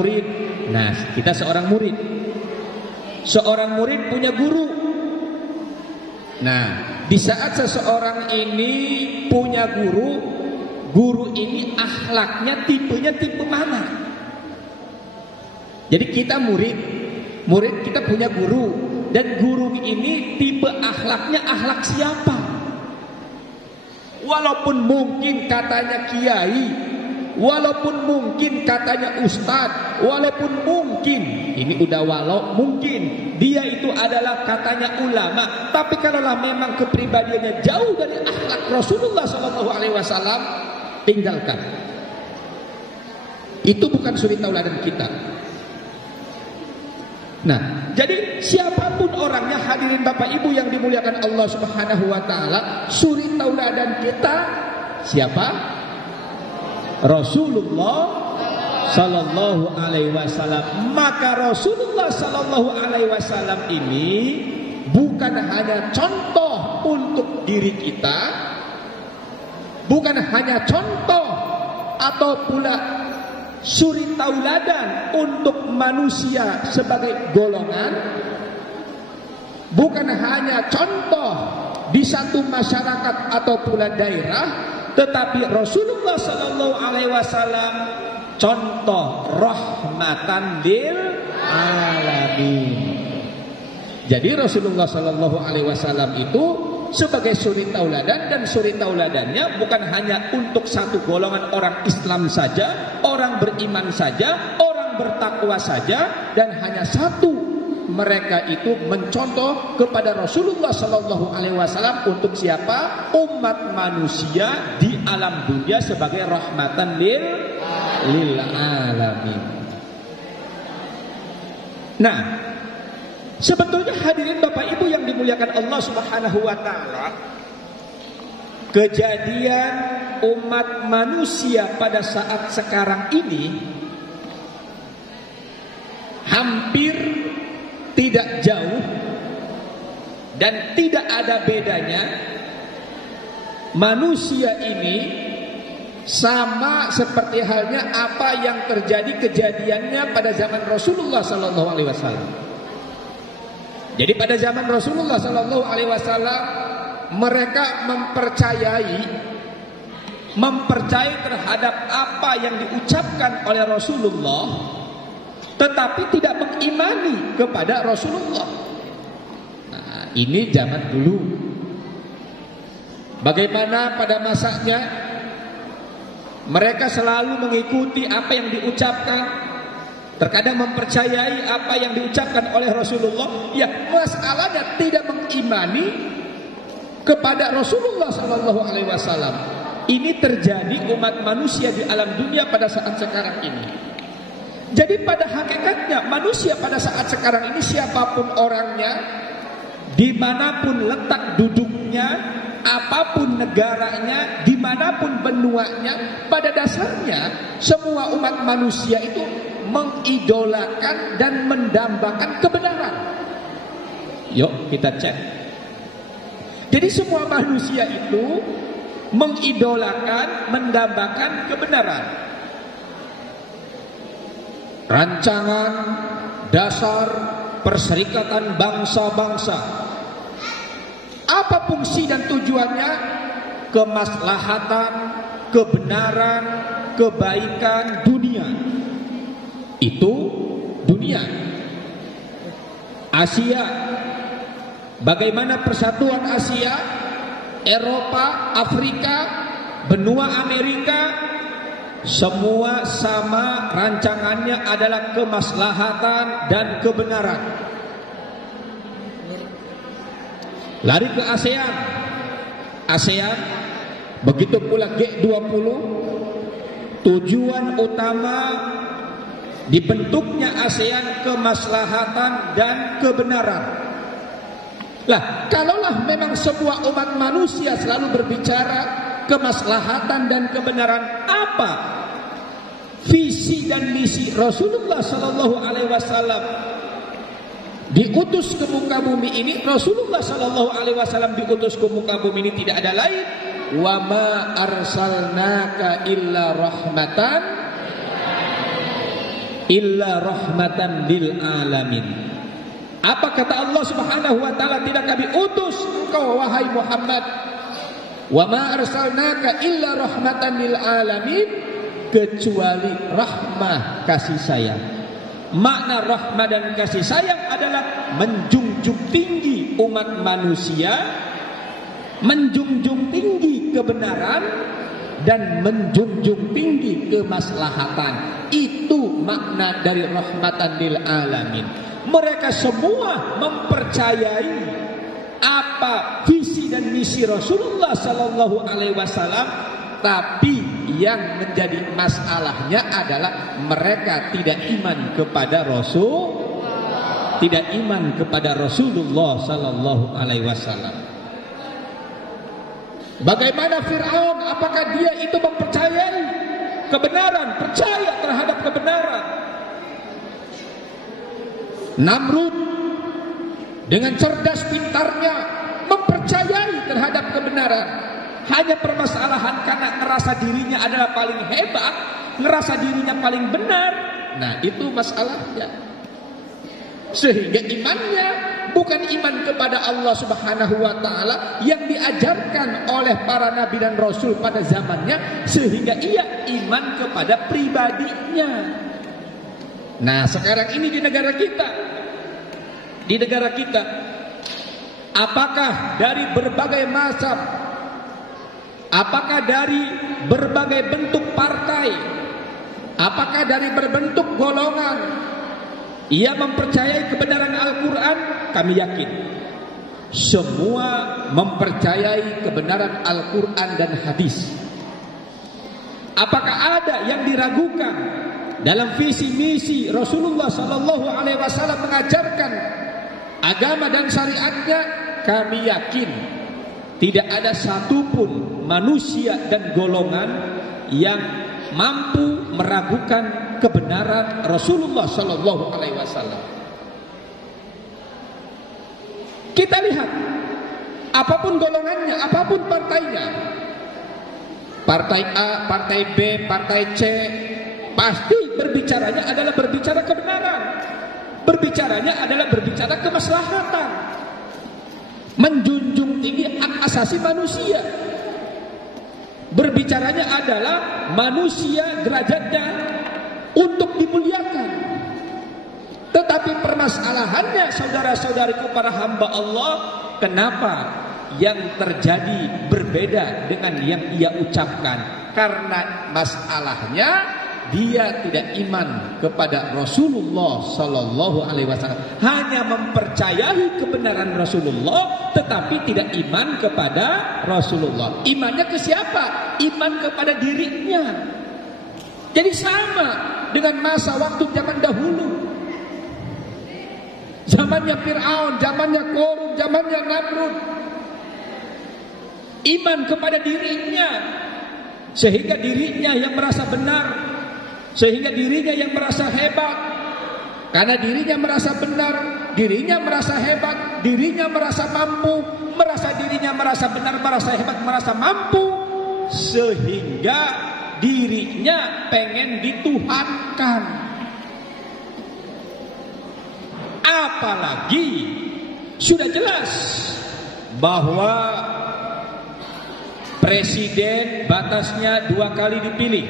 murid. Nah, kita seorang murid. Seorang murid punya guru. Nah, di saat seseorang ini punya guru, guru ini akhlaknya tipenya tipe mana? Jadi kita murid kita punya guru, dan guru ini tipe akhlaknya akhlak siapa? Walaupun mungkin katanya kiai, walaupun mungkin katanya ustadz, walaupun mungkin, ini udah walau mungkin dia itu adalah katanya ulama, tapi kalaulah memang kepribadiannya jauh dari akhlak Rasulullah SAW, tinggalkan. Itu bukan suri tauladan kita. Nah, jadi siapapun orangnya, hadirin Bapak Ibu yang dimuliakan Allah Subhanahu wa taala, suri tauladan kita siapa? Rasulullah sallallahu alaihi wasallam. Maka Rasulullah sallallahu alaihi wasallam ini bukan hanya contoh untuk diri kita, bukan hanya contoh atau pula suri tauladan untuk manusia sebagai golongan, bukan hanya contoh di satu masyarakat atau pula daerah, tetapi Rasulullah sallallahu alaihi wasallam contoh rahmatan lil alamin. Jadi Rasulullah sallallahu alaihi wasallam itu sebagai suri tauladan, dan suri tauladannya bukan hanya untuk satu golongan orang Islam saja, orang beriman saja, orang bertakwa saja, dan hanya satu, mereka itu mencontoh kepada Rasulullah sallallahu alaihi wasallam untuk siapa? Umat manusia di alam dunia sebagai rahmatan lil alamin. Nah, sebetulnya hadirin Bapak Ibu yang dimuliakan Allah Subhanahu wa taala, kejadian umat manusia pada saat sekarang ini hampir tidak jauh dan tidak ada bedanya. Manusia ini sama seperti halnya apa yang terjadi kejadiannya pada zaman Rasulullah sallallahu alaihi wasallam. Jadi pada zaman Rasulullah sallallahu alaihi wasallam mereka mempercayai terhadap apa yang diucapkan oleh Rasulullah, tetapi tidak mengimani kepada Rasulullah. Nah, ini zaman dulu. Bagaimana pada masanya mereka selalu mengikuti apa yang diucapkan, terkadang mempercayai apa yang diucapkan oleh Rasulullah. Ya, masalahnya tidak mengimani kepada Rasulullah sallallahu alaihi wasallam. Ini terjadi umat manusia di alam dunia pada saat sekarang ini. Jadi pada hakikatnya manusia pada saat sekarang ini, siapapun orangnya, dimanapun letak duduknya, apapun negaranya, dimanapun benuanya, pada dasarnya semua umat manusia itu mengidolakan dan mendambakan kebenaran. Yuk kita cek. Jadi semua manusia itu mengidolakan, mendambakan kebenaran. Rancangan dasar Perserikatan Bangsa-Bangsa, apa fungsi dan tujuannya? Kemaslahatan, kebenaran, kebaikan dunia. Itu dunia. Asia, bagaimana persatuan Asia, Eropa, Afrika, benua Amerika, semua sama, rancangannya adalah kemaslahatan dan kebenaran. Lari ke ASEAN. ASEAN, begitu pula G20, tujuan utama dibentuknya ASEAN kemaslahatan dan kebenaran. Lah, kalaulah memang semua umat manusia selalu berbicara kemaslahatan dan kebenaran, apa visi dan misi Rasulullah sallallahu alaihi wasallam diutus ke muka bumi ini? Rasulullah sallallahu alaihi wasallam diutus ke muka bumi ini tidak ada lain, wa ma arsalnaka illa rahmatan illa rahmatan lil alamin. Apa kata Allah Subhanahu wa taala, tidak kami utus engkau wahai Muhammad, wa ma arsalnaka illa rahmatan lil alamin, kecuali rahmah kasih sayang. Makna rahmah dan kasih sayang adalah menjunjung tinggi umat manusia, menjunjung tinggi kebenaran, dan menjunjung tinggi kemaslahatan. Itu makna dari rahmatan lil alamin. Mereka semua mempercayai apa visi dan misi Rasulullah sallallahu alaihi wasallam, tapi yang menjadi masalahnya adalah mereka tidak iman kepada Rasul, tidak iman kepada Rasulullah sallallahu alaihi wasallam. Bagaimana Fir'aun? Apakah dia itu mempercayai kebenaran, percaya terhadap kebenaran? Namrud dengan cerdas pintarnya mempercayai terhadap kebenaran. Hanya permasalahan karena ngerasa dirinya adalah paling hebat, ngerasa dirinya paling benar. Nah, itu masalahnya. Sehingga imannya bukan iman kepada Allah Subhanahu wa taala yang diajarkan oleh para nabi dan rasul pada zamannya, sehingga ia iman kepada pribadinya. Nah, sekarang ini di negara kita, apakah dari berbagai mazhab, apakah dari berbagai bentuk partai, apakah dari berbentuk golongan, ia mempercayai kebenaran Al-Quran? Kami yakin semua mempercayai kebenaran Al-Quran dan hadis. Apakah ada yang diragukan dalam visi misi Rasulullah sallallahu alaihi wasallam mengajarkan agama dan syariatnya? Kami yakin tidak ada satupun manusia dan golongan yang mampu meragukan kebenaran Rasulullah sallallahu alaihi wasallam. Kita lihat, apapun golongannya, apapun partainya, partai A, partai B, partai C, pasti berbicaranya adalah berbicara kebenaran. Berbicaranya adalah berbicara kemaslahatan, menjunjung tinggi hak asasi manusia. Berbicaranya adalah manusia derajatnya untuk dimuliakan. Tetapi permasalahannya, saudara-saudariku para hamba Allah, kenapa yang terjadi berbeda dengan yang ia ucapkan? Karena masalahnya dia tidak iman kepada Rasulullah sallallahu alaihi wasallam, hanya mempercayai kebenaran Rasulullah tetapi tidak iman kepada Rasulullah. Imannya ke siapa? Iman kepada dirinya. Jadi sama dengan masa waktu zaman dahulu, zamannya Fir'aun, zamannya Qarun, zamannya Namrud. Iman kepada dirinya, sehingga dirinya yang merasa benar, sehingga dirinya yang merasa hebat. Karena dirinya merasa benar, dirinya merasa hebat, dirinya merasa mampu, merasa dirinya merasa benar, merasa hebat, merasa mampu, sehingga dirinya pengen dituhankan. Apalagi sudah jelas bahwa presiden batasnya 2 kali dipilih.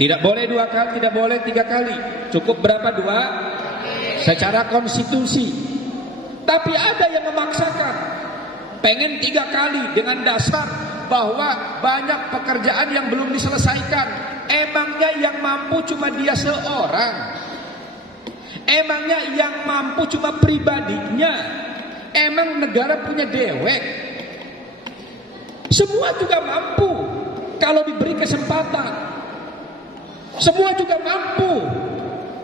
Tidak boleh 2 kali, tidak boleh 3 kali. Cukup berapa? 2 secara konstitusi. Tapi ada yang memaksakan, pengen 3 kali dengan dasar bahwa banyak pekerjaan yang belum diselesaikan. Emangnya yang mampu cuma dia seorang? Emangnya yang mampu cuma pribadinya? Emang negara punya dewek? Semua juga mampu kalau diberi kesempatan. Semua juga mampu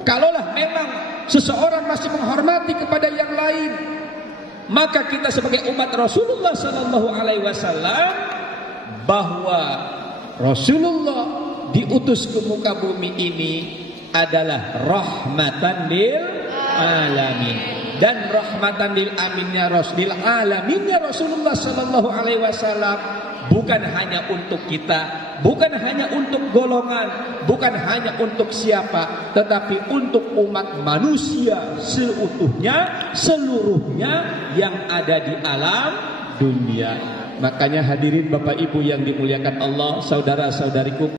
kalaulah memang seseorang masih menghormati kepada yang lain. Maka kita sebagai umat Rasulullah sallallahu alaihi wasallam, bahwa Rasulullah diutus ke muka bumi ini adalah rahmatan lil alamin. Dan rahmatan lil aminnya Rasulullah sallallahu alaihi wasallam bukan hanya untuk kita, bukan hanya untuk golongan, bukan hanya untuk siapa, tetapi untuk umat manusia seutuhnya, seluruhnya yang ada di alam dunia. Makanya hadirin Bapak Ibu yang dimuliakan Allah, saudara-saudariku